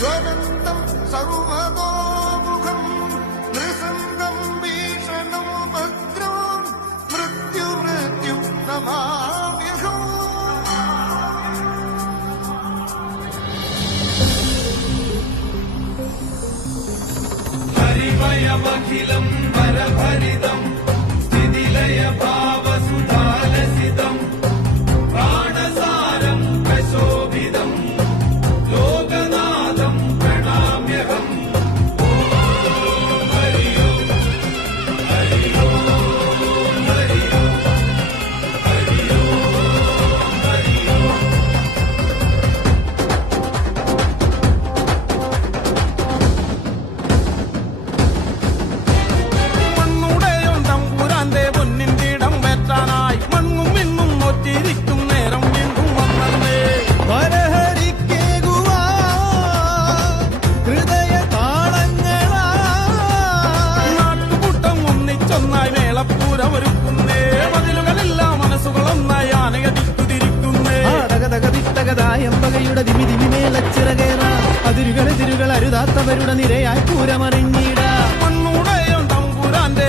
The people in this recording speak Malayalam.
ജ്വലന്തം സർവതോമുഖം നൃസംഗം ഭീഷണം ഭദ്രം മൃത്യു നമാമ്യഹം. ഹരിമയമഖിലം വരഭരിതം സ്ഥിതിലയ ഭാവസുധാലസിതം പ്രാണസാരം പ്രശോഭിതം ലോകനാഥം പ്രണാമ്യഹം. ഹരി ഓം ഹരി ഓം ഹരി ഓം ഹരി ഓം ഹരി ഓം. മണ്ണുടയോൻ തമ്പുരാന്റെ പൊന്നിൻ പീഠം വെച്ചാനായി മണ്ണും മിന്നും നോറ്റിരിക്കും നേരം വീണ്ടും വന്നേ. വരഹരിക്കേകുവാ ഹൃദയ താളങ്ങളാ നാട്ടുകൂട്ടം ഒന്നിച്ചൊന്നായി മേളപ്പൂരമൊരുക്കുന്നേ. മതിലുകളില്ല മനസ്സുകളൊന്നായി ആനയതിക്കുതിരിക്കുന്നേ. തകതകതിത്തകതായമ്പകയുടെ ദിമിതിമിമേലച്ചിറകേറ അതിരുകൾ അരുതാത്തവരുടെ നിരയായി പൂരമറിഞ്ഞിട. മണ്ണുടയോൻ തമ്പുരാന്റെ